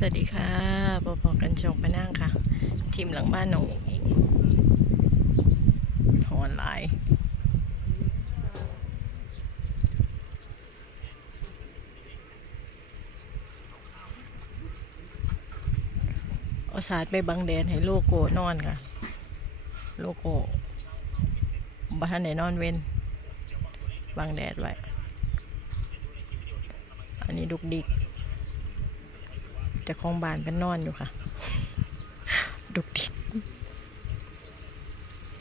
สวัสดีค่ะปอปอกันชงไปนั่งค่ะ ทีมหลังบ้านหนองอีกออนไลน์เอาสาดไปบังแดดให้โลโกนอนค่ะโลโกบ้านไหนนอนเว้น บังแดดไว้ อันนี้ดุกดิก แต่ของบ้านเป็นนอนอยู่ค่ะ ดุกดิก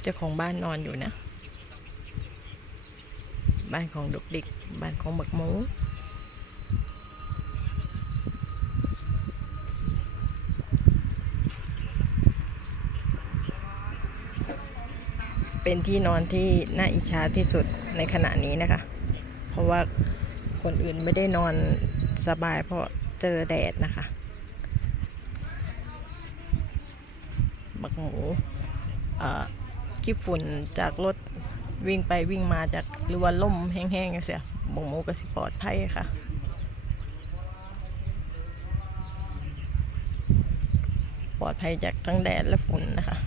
เจ้าของบ้านนอนอยู่นะ บ้านของดุกดิก บ้านของบักหมูเป็นที่นอนที่น่าอิจฉาที่สุดในขณะนี้นะคะ เพราะว่าคนอื่นไม่ได้นอนสบายเพราะเจอแดดนะคะ บักหมูเอ่อ ขี้ฝุ่นจากรถวิ่งไปวิ่งมาจากหรือว่าล่มแห้งๆเสียบ่งโมก็สิปลอดภัยค่ะปลอดภัยจากทั้งแดดและฝุ่นนะคะ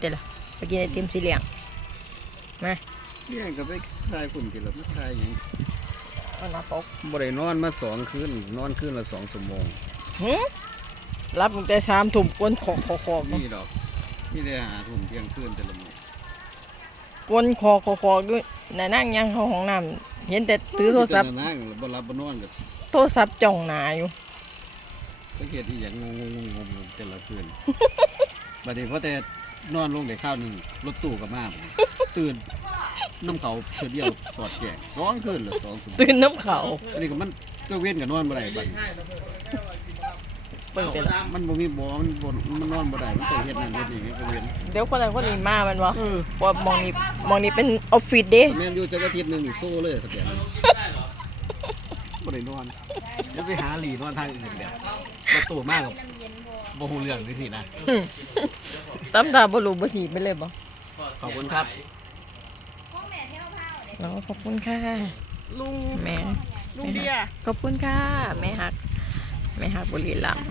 เดี๋ยวล่ะไปกินไอติมสีเหลืองมาเนี่ยก็ไปทายฝุ่นติละไม่ทายหยังเอาหน้าปกบ่ได้นอนมาสองคืนนอนคืนละสองชั่วโมงหึรับตั้งแต่สามถุ่มก้นขอกขอขอกมีดอกมีแต่หาทุ่มเที่ยงคืนแต่ละมื้อก้นคอขอขอกด้วยน่ะนั่งยังเข้าห้องน้ำเห็นแต่ถือโทรศัพท์มีแต่นั่งแล้วบ่รับบ่นอนก็โทรศัพท์จ้องหนาอยู่ไปเฮ็ดอีหยังงงๆๆๆแต่ละคืน บัดนี้พอแต่ นอนลงได้ข้าวหนึงรถตู้ก็มาบัดนี้ตื่นน้ำเขาเทื่อเดียวสอดแจกสองคืนละสองชั่วโมงตื่นน้ำเขาอันนี้ก็มันก็เว้นก็นอนบ่ได้บัดนี้เบิ่งเดี๋ยวล่ะมันบ่มีบ่มันบ่มันนอนบ่ได้มันต้องเฮ็ดนั่นเฮ็ดนี่ก็เว้นเดี๋ยวคนนั้นคนนี้มามันวะเออว่ามองนี้มองนี้เป็นออฟฟิศเด้แม่นอยู่จักอาทิตย์หนึงนี่โซ่เลยทะเบียนบ่ได้นอนจะไปหาหลีนอนทางอื่นแบบรถตู้มากกับบ่ฮู้เรื่องจังซี่นะ ตั้มตาบรูบสีไปเลยบ่ขอบคุณครับอ๋อขอบคุณค่ะลุงแม่ลุงเบียร์ขอบคุณค่ะแม่ฮักแม่ฮักบุรีรัมย์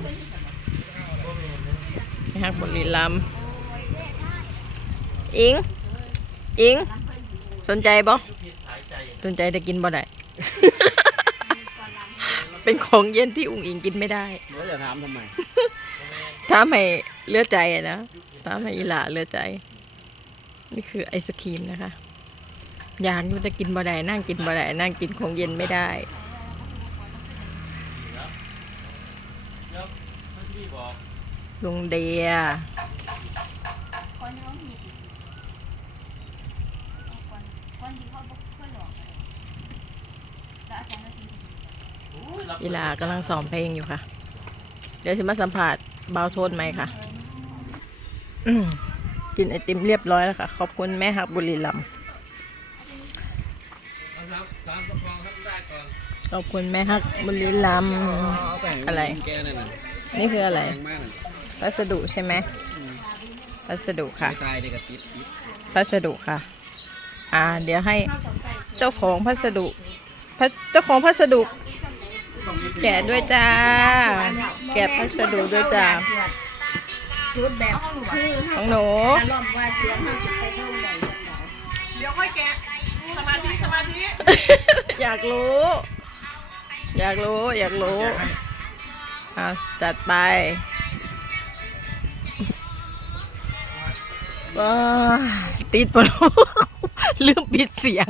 แม่ฮักบุรีรัมย์อิงอิงสนใจบ่สนใจแต่กินบ่ได้ เป็นของเย็นที่อุงอิงกินไม่ได้ แล้วจะถามทำไม ถ้าไม่เลือดใจอะนะ ถ้าไม่อีหลาเลือดใจ นี่คือไอศครีมนะคะ อยากอยู่แต่กินบ่ได้นั่งกินบ่ได้นั่งกินของเย็นไม่ได้ลุงเดียคนที่เขาผิดคนคนที่เขาบอกเขาหลอกอะไรแล้วอาจารย์ก็ทีอีหลากำลังซ้อมเพลงอยู่ค่ะ เดี๋ยวสิมาสัมผัสเบาโทนไหมค่ะ กินไอติมเรียบร้อยแล้วค่ะ ขอบคุณแม่ฮักบุรีรัมย์ขอบคุณแม่ฮักบุรีรัมย์เอะไร นี่คืออะไร พัสดุใช่ไหมพัสดุค่ะไม่ตายได้ก็ติดติดพัสดุค่ะ อ่า เดี๋ยวให้เจ้าของพัสดุเจ้าของพัสดุ แกะด้วยจ้า แกะพัสดุด้วยจ้า ชุดแบบคือของหนูอารมณ์ว่าเสียงมันจะไปเท่าไหร่เดี๋ยวค่อยแกะ สมาธิสมาธิอยากรู้ อยากรู้ อยากรู้อะจัดไปว้าติดปะลืมปิดเสียง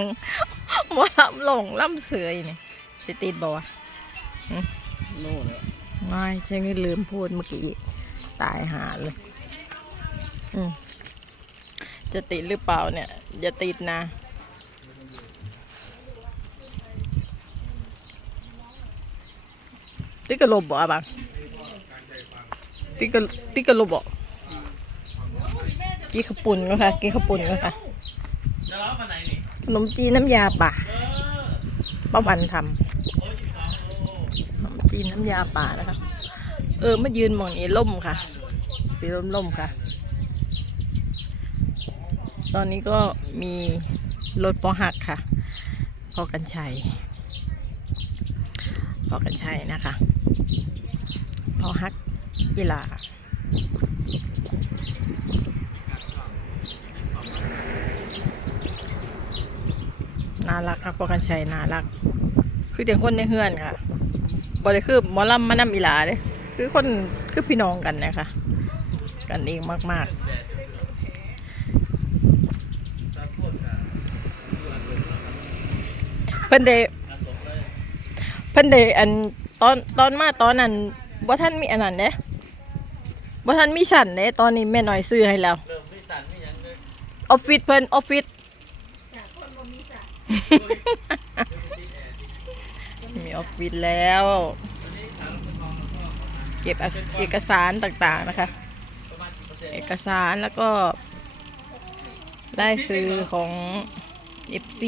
ว่าล่ำหลงล่ำเสือยนี่จะติดบ่วะโน่แล้วไม่ใช่ไม่ลืมพูดเมื่อกี้ ตายหาเลยอืมจะติดหรือเปล่าเนี่ย อย่าติดนะ ติกระลบบ่อะบังติกระติกระลบบ่แม่จะกินข้าวปุ่นก็ค่ะกินข้าวปุ่นก็ค่ะขนมจีนน้ำยาป่าป้าวันทำขนมจีนน้ำยาป่านะคะ เออมายืนมองนี้ล่มค่ะ สีล่มล่มค่ะ ตอนนี้ก็มีรถปอหักค่ะพอกันชัยพอกันชัยนะคะพอฮักอีหลาน่ารักครับพอกันชัยน่ารัก คือแต่คนในเฮือนค่ะบ่ได้คือหมอลำมานำอีหลาเด้ คือคนคือพี่น้องกันนะคะ กันเองมากๆเพิ่นได้เพิ่นได้อันตอนตอนมาตอนนั้นบ่ท่านมีอันนั้นเด้บ่ท่านมีฉันเด้ตอนนี้แม่น้อยซื้อให้แล้วเริ่มไม่สั่นไม่ยังเลยออฟฟิศเพิ่นออฟฟิศมีออฟฟิศแล้ว เก็บเอกสารต่างๆนะคะ เอกสารแล้วก็ได้ซื้อของ FC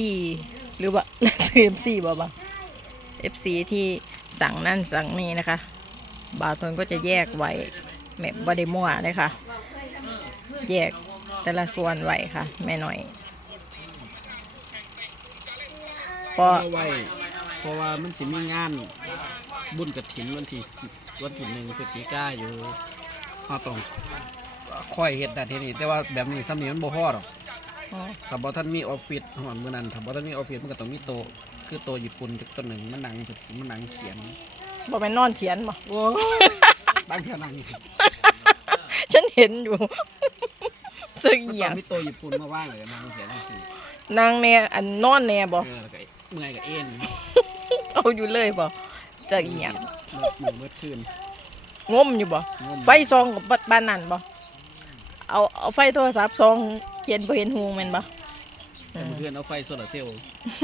หรือว่าได้ซื้อ FC บ่บ่ FC ที่สั่งนั่นสั่งนี่นะคะ บางคนก็จะแยกไว้แม่บไดิมัวเลยค่ะ แยกแต่ละส่วนไว้ค่ะ แม่หน่อยพอเอาไว้เพราะว่ามันสิมีงาน บุญกฐินวันที่วันที่หนึ่งพฤศจิกาอยู่เฮาต้องค่อยเฮ็ดได้ทีนี้แต่ว่าแบบนี้ซ้ำนี้มันบ่พอดอกอ๋อถ้าบ่ท่านมีออฟฟิศหอนมื้อนั้นถ้าบ่ท่านมีออฟฟิศมันก็ต้องมีโต๊ะคือโต๊ะญี่ปุ่นจักตัวหนึ่งมันนั่งมันนั่งเขียนบอกไปนอนเขียนบ่โอ้บางเที่ยนั่งอยู่ฉันเห็นอยู่สึกมันอต้หย่าองงมีโต๊ะญี่ปุ่นมาว่างเลยนั่งเขียนจังซี่นางเนี่ยอันนอนเนี่ยบ่เออแล้วก็เมื่อยก็เอ็นเอาอยู่เลยบ่ จะอีหยังเมื่อมือเมื่อคืนงมอยู่บ่งมไฟซองกับบ้านนั่นบ่เอาเอาไฟโทรศัพท์ซองเขียนบ่เห็นหูแม่นบ่อืมเมื่อคืนเอาไฟโซลาร์เซลล์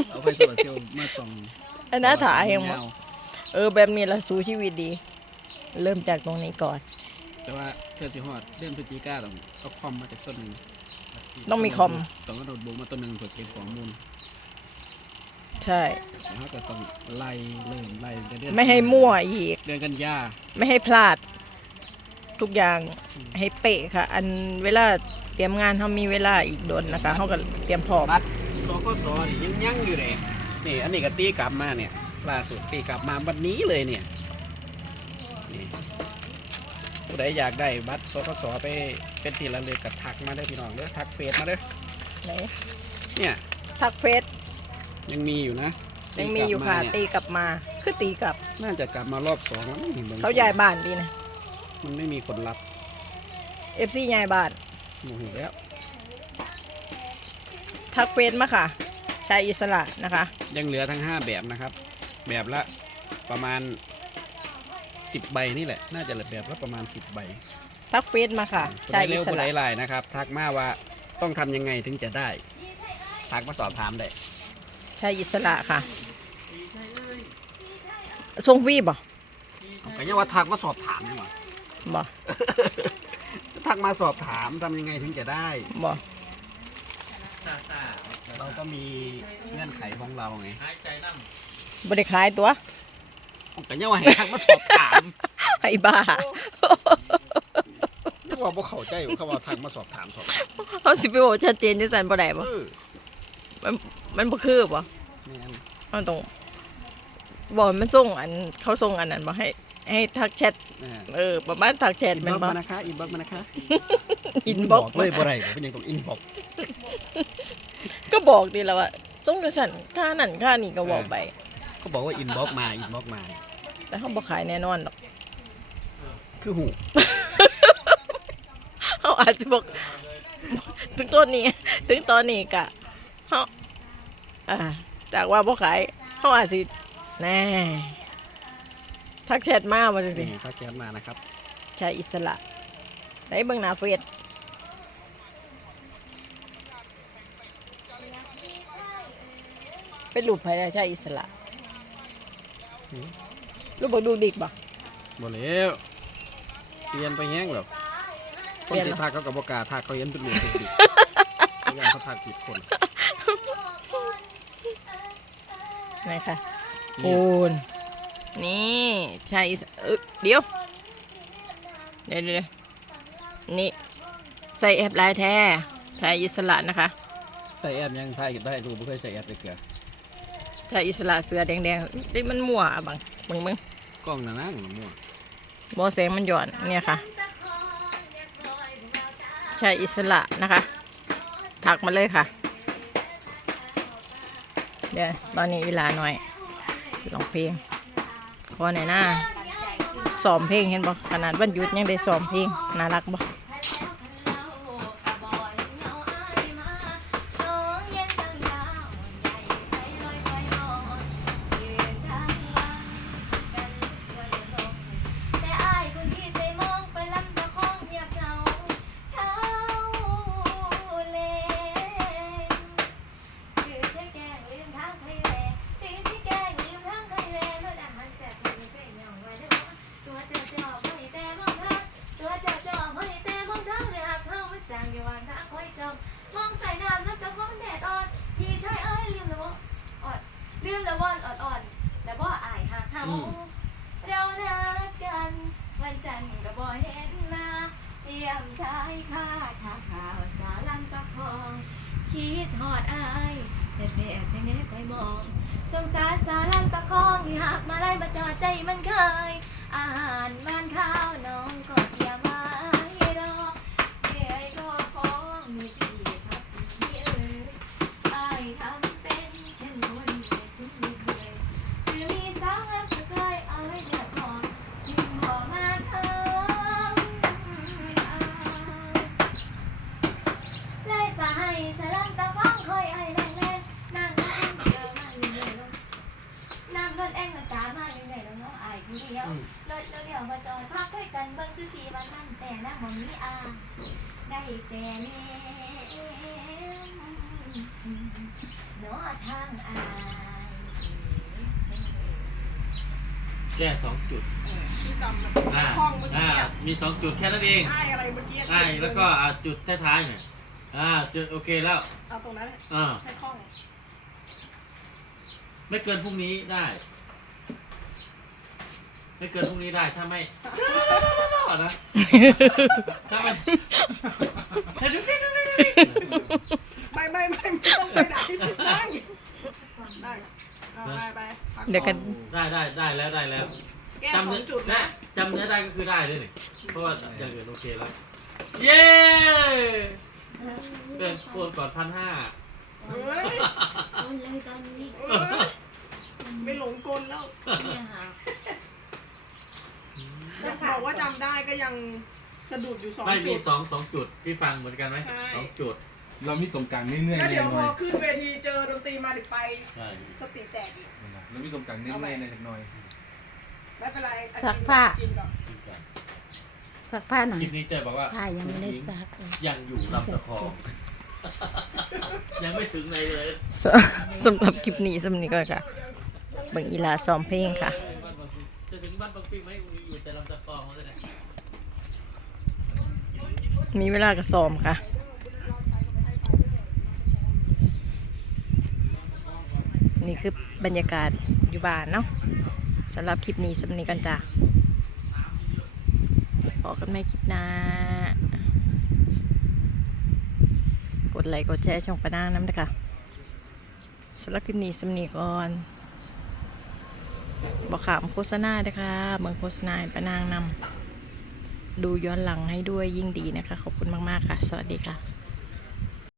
เอาไฟโซลาร์เซลล์มาส่องอันนั้นถ่ายเองบ่ยาวเออแบบนี้ละสู้ชีวิตดี เริ่มจากตรงนี้ก่อน แต่ว่าเพื่อสิฮอดเดือนพฤศจิกาต้องเอาคอมมาจากต้นหนึงต้องมีคอมต้องเอาโน้ตบุ๊กมาต้นหนึงเพื่อเก็บข้อมูล ใช่ แล้วเราก็ต้องไล่เริ่มไล่แต่เดือนไม่ให้มั่วอีก เดือนกันยาไม่ให้พลาด ทุกอย่างให้เป๊ะค่ะ อันเวลาเตรียมงานเขามีเวลาอีกโดนนะคะเขาก็เตรียมพร้อมบัตรสกสนี่ยังยังอยู่เลยนี่อันนี้ก็ตีกลับมาเนี่ยล่าสุดตีกลับมาวันนี้เลยเนี่ยนี่ผู้ใดอยากได้บัตรสกสไปเป็นทีละเลยกับทักมาได้อพี่น้องเด้อทักเฟซมาเด้อไหนเนี่ยทักเฟซ ยังมีอยู่นะยังมีอยู่ค่ะ ตีกลับมาเนี่ตีกลับมาคือตีกลับน่าจะกลับมารอบสองแล้วมั้งบิ่งเขาย้ายบ้านดีนะมันไม่มีคนรับเอฟซีย้ายบ้าน โมโหแล้วทักเฟซมาค่ะ ชายอิสระนะคะ ยังเหลือทั้ง5แบบนะครับ แบบละประมาณ10ใบนี่แหละ น่าจะเหลือแบบละประมาณ10ใบ ทักเฟซมาค่ะผู้ชายใดอิเร็วสผู้ใดระ ไลน์นะครับ ทักมาว่าต้องทำยังไงถึงจะได้ ทักมาสอบถามได้ ชายอิสระค่ะทรงฟรีบ่ก็ยังว่าทักมาสอบถามนี่หว่าบ่ทักมาสอบถามทำยังไงถึงจะได้บ่ซาซาเราก็มีเงื่อนไขของเราไงหายใจน้บ่ได้ขายตัวก็ยังว่าให้ทักมาสอบถามไอ้บ้ายังว่าบ่เข้าใจอยู่เขาว่าทักมาสอบถามสอบถามเขาสิไปบอกชัดเจนจังซั่นบ่ได้บ่เออ มันมันบ่คือบ่แม่นมันต้องบอกให้มันส่งอันเขาส่งอันนั้นบ่ให้ ให้ทักแชทแม่นเออประมาณทักแชทอินแม่นบ็อกบ่มานะคะอินบ็อกมานะคะอินบ็อกเลยบ่ได้บ่เป็นหยังต้องอินบ็อก ก็บอกดีแล้วว่าส่งจังซั่นค่านั่นค่านี่ก็บอกไป เขาบอกว่าอินบ็อกมาอินบ็อกมา แต่เขาบ่ขายแน่นอนหรอกคือหูเขาอาจจะบอก ถึงตอนนี้ ถึงตอนนี้กะเขา อ่าจากว่าบ่ขายเขาอาจสิแน่ทักแชทมาว่าจังสินี่ถ้าแกนมานะครับชายอิสระไหนเบิ่งหน้าเฟซเป็นรูปไผได้ชายอิสระรูปบ่ดูดิกบ่ บ่แล้วเปลี่ยนไปแห้งหรอกคนสิทักเขากับบอกล้าทักเขาเห็นเป็นหลุมเป็นดิไม่งั้นเขาทักผิดคน ไหนคะโอนนี่ชายอิสเอ้ยเดี๋ยวเดี๋ยวเดี๋ยวนี่ใส่แอปลายแท้ชายอิสระนะคะ ใส่แอปยังไทยได้ดูไม่เคยใส่แอปเลยเกลือชายอิสระเสือแดงๆนี่มันมั่วอะบังมึงมึงกล้องนั่นนะหนูมั่วบอแสงมันหย่อนเนี่ยค่ะชายอิสระนะคะ ถักมาเลยค่ะ เดี๋ยวตอนนี้อีหลาหน่อยลองเพลงขอหน่อยหน้าซ้อมเพลงเห็นบ่ขนาดวันหยุดยังได้ซ้อมเพลงน่ารักบอก มีหักมาไล่มาจอดใจมันเคย อาหารบ้านข้าวน้องก็เตรียมไว้รอเดี๋ยวก็ของมีที่พักที่เอ่ยอายทำเป็นเช่นวนแต่คุณไม่เคย หรือมีสาวงามจะเคยเอาไว้เดือดร้อนจึงขอมาทำไล่ป่าให้สลัมตะฟ้องคอยไอ้แรงแรงนั่งนั่งเจอมาอยู่เหนื่อยลงน้ำรถเอ็งน้ำตามาอยู่เหนื่อยลงน้องอายคนเดียวรถเดียวมาจอดพักด้วยกันเบิ่งจุจีวันนั้นแต่หน้าหมองนี้อาได้ แต่เนมนอทางอายแก้สองจุดที่จำแบบอ่าคล้องเมื่ออ่ากี้อะมีสองจุดแค่นั้นเองไอ้อะไรเมื่อกี้อะอ่าแล้วก็อ่าจุดท้ายๆเนี่ยอ่าจุดโอเคแล้วเอาตรงนั้นอ่าให้คล้องไม่เกินพรุ่งนี้ได้ ไม่เกินพรุ่งนี้ได้ถ้าไม่นะถ้าไม่ไม่ไม่ไม่ไม่ต้องไปไหนนั่งนั่งเอาไปไปพักเดี๋ยวกัน ได้ได้ได้แล้วได้แล้วแก้จำสอเนื้งอจุดนะนะจำเนื้อได้ก็คือได้เลยนี่เพราะว่าอย่างอื่นโอเคแล้ว เย้เป็นโอนก่อนพันห้าเฮ้ยต้นเลยตอนนี้เออไม่หลงกลแล้ว เนี่ยค่ะยัง บอกว่าจำได้ก็ยังสะดุดอยู่สองไม่มีจุด สองสองจุดที่ฟังเหมือนกันไหมใช่ สองจุดเรามีตรงกลางเนื่อยๆแล้วแน่เดี๋ยวหพน่ออยขึ้นเวทีเจอดนตรีมาดิไปใช่สติแตกอีก เรามีตรงกลางเนื่อยๆในหน่อยไม่เป็นไรซักผ้ากินก่อนจริงจังสักผ้าหน่อยคลิปนี้เจอบอกว่าผ้ายังไม่ได้ซักเลยยังอยู่ลำตะคองยังไม่ถึงไหนเลยสสำหรับคลิปนี้สำหรับนี้ก็ค่ะเบิ่งอีลาซ้อมเพลงค่ะ จะถึงบ้านบางปีไหมอยู่ แต่ลำตะคองแล้วเนี่ยมีเวลาก็ซ้อมค่ะ นี่คือบรรยากาศอยู่บ้านเนาะสำหรับคลิปนี้สำนีกันจ้ะพอกันไม่คลิปหน้ากดไลค์กดแชร์ช่องปะนางน้ำนะคะสำหรับคลิปนี้สำนีก่อน บอกขามโฆษณาด้วยค่ะเมืองโฆษณาให้ปะนางนำดูย้อนหลังให้ด้วยยิ่งดีนะคะ ขอบคุณมาก ๆ ค่ะ สวัสดีค่ะ